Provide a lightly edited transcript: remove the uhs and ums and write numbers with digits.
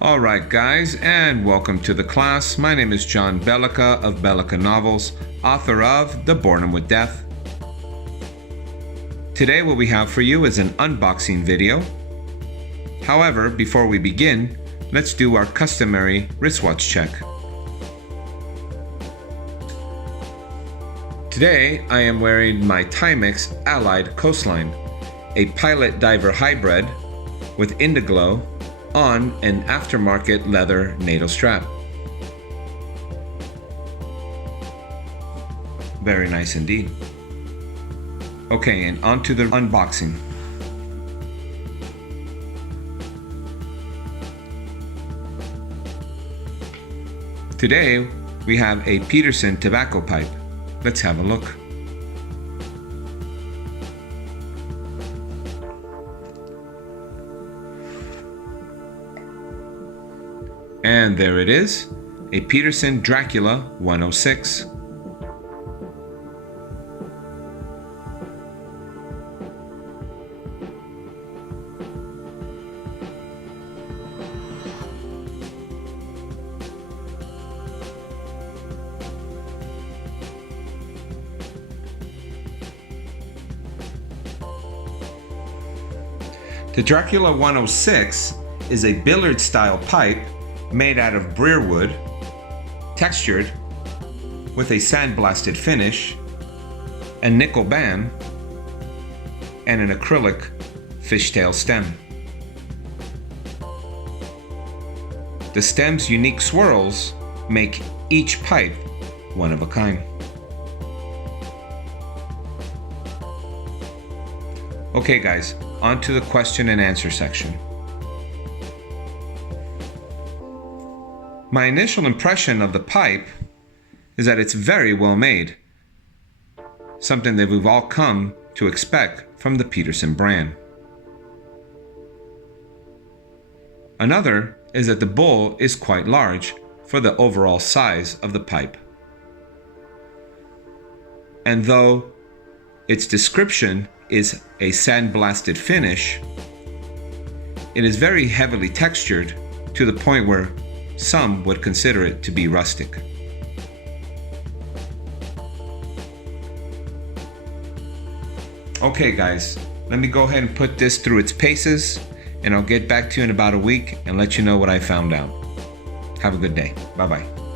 Alright guys, and welcome to the class. My name is John Belica of Belica Novels, author of The Boredom with Death. Today what we have for you is an unboxing video. However, before we begin, let's do our customary wristwatch check. Today I am wearing my Timex Allied Coastline, a pilot diver hybrid with Indiglow on an aftermarket leather NATO strap. Very nice indeed. Okay, and on to the unboxing. Today we have a Peterson tobacco pipe. Let's have a look. And there it is, a Peterson Dracula 106. The Dracula 106 is a billiard-style pipe made out of briar wood, textured with a sandblasted finish, a nickel band, and an acrylic fishtail stem. The stem's unique swirls make each pipe one of a kind. Okay guys, on to the question and answer section. My initial impression of the pipe is that it's very well made, something that we've all come to expect from the Peterson brand. Another is that the bowl is quite large for the overall size of the pipe. And though its description is a sandblasted finish, it is very heavily textured to the point where some would consider it to be rustic. Okay guys, let me go ahead and put this through its paces, and I'll get back to you in about a week and let you know what I found out. Have a good day. Bye-bye.